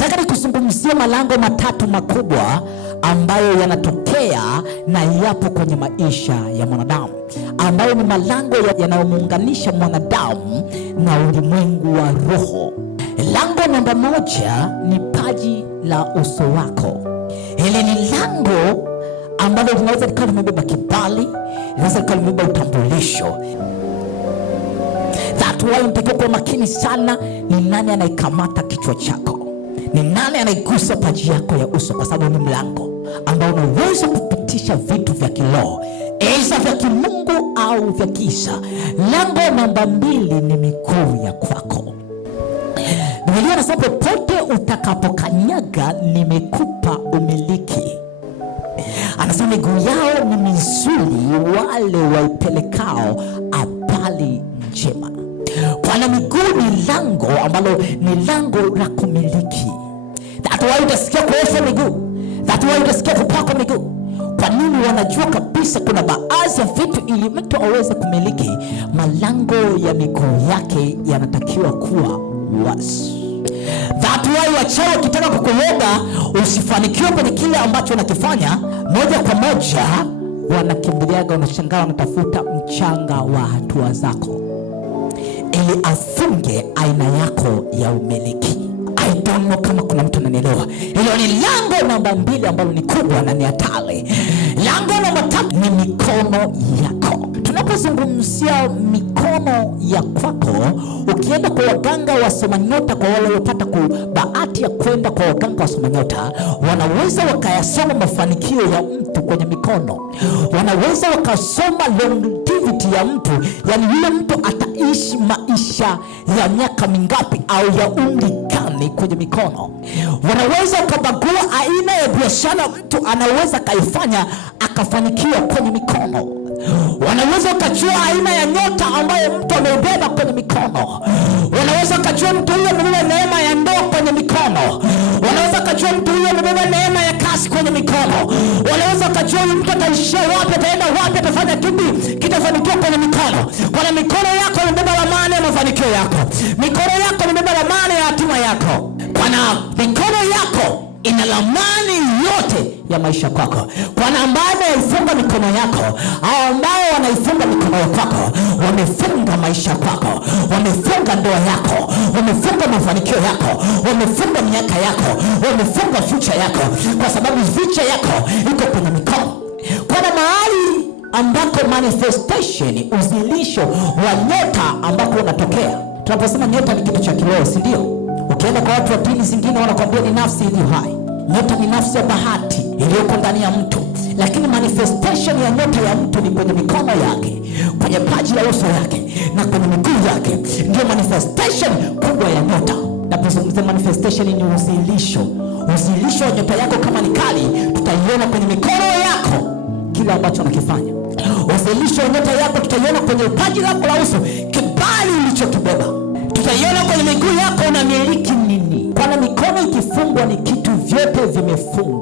Nataka nikuzungumzie malango matatu makubwa ambayo yanatokea na yapo kwenye maisha ya mwanadamu, ambayo ni malango yanayomuunganisha mwanadamu na ulimwengu wa roho. Lango namba moja ni paji la uso wako. Hili ni lango ambalo linaweza likawa limebeba kibali, linaweza likawa limebeba utambulisho. That why unatakiwa kuwa makini sana, ni nani anaikamata kichwa chako, ni nani anaigusa paji yako ya uso, kwa sababu ni mlango ambao unaweza kupitisha vitu vya kiroho, aidha vya kimungu au vya kisa. Lango namba mbili ni miguu ya kwako. Biblia inasema popote utakapokanyaga nimekupa umiliki. Anasema miguu yao ni mizuri wale waipelekao habari njema. Kwa miguu ni lango ambalo ni lango la kumiliki. That's why utasikia kuosha miguu. That's why utasikia kupaka miguu. Kwa nini? Wanajua kabisa kuna baadhi ya vitu ili mtu aweze kumiliki, malango ya miguu yake yanatakiwa kuwa wazi. That's why wachawi wakitaka kukuloga usifanikiwe kwenye kile ambacho unakifanya, moja kwa moja wanakimbiliaga, unashangaa wanatafuta mchanga wa hatua zako ili afunge aina yako ya umiliki. I don't know kama kuna mtu ananielewa. Hilo ni lango namba mbili ambalo ni kubwa na ni hatari. Lango namba tatu ni mikono yako. Tunapozungumzia mikono ya kwako, ukienda kwa waganga wa somanyota, kwa wale waliopata bahati ya kwenda kwa waganga wa somanyota, wanaweza wakayasoma mafanikio ya mtu kwenye mikono. Wanaweza wakasoma longevity ya mtu, yani yule mtu ataishi maisha ya miaka mingapi au ya umri gani kwenye mikono. Wanaweza wakabagua aina ya biashara mtu anaweza kaifanya akafanikiwa kwenye mikono. Wanaweza wakajua aina ya nyota ambayo mtu ameubeba kwenye mikono. Wanaweza wakajua mtu huyo amebeba neema ya ndoa kwenye mikono. Wanaweza wakajua mtu huyo amebeba neema ya kazi kwenye mikono. Wanaweza wakajua mtu ataishia wapi, ataenda wapi, atafanya kipi kitafanikiwa kwenye mikono. Kwa mikono yako imebeba ramani ya mafanikio yako. Mikono yako imebeba ramani ya hatima yako. Kwa mikono yako ina ramani yote ya maisha kwako. Kwa ambaye anaifunga mikono yako au ambao wanaifunga mikono yako, wamefunga maisha kwako, wamefunga ndoa yako, wamefunga mafanikio yako, wamefunga miaka yako, wamefunga future yako, kwa sababu future yako iko kwenye mikono. Kwa mahali ambako manifestation, uzilisho wa nyota ambako unatokea. Tunaposema nyota ni kitu cha kiroho, si ndio? Ukienda kwa watu wa dini zingine wanakuambia ni nafsi iliyo hai. Nyota ni nafsi ya bahati iliyoko ndani ya mtu, lakini manifestation ya nyota ya mtu ni kwenye mikono yake, kwenye paji la uso yake na kwenye miguu yake. Ndio manifestation kubwa ya nyota. Napozungumzia manifestation ni uzilisho. Uzilisho wa nyota yako kama ni kali, tutaiona kwenye mikono yako kila ambacho unakifanya. Uzilisho wa nyota yako tutaiona kwenye paji lako la uso, kibali ulichokibeba. Tutaiona kwenye miguu yako unamiliki nini. Kwa mikono ikifungwa ni kitu vyote vimefungwa.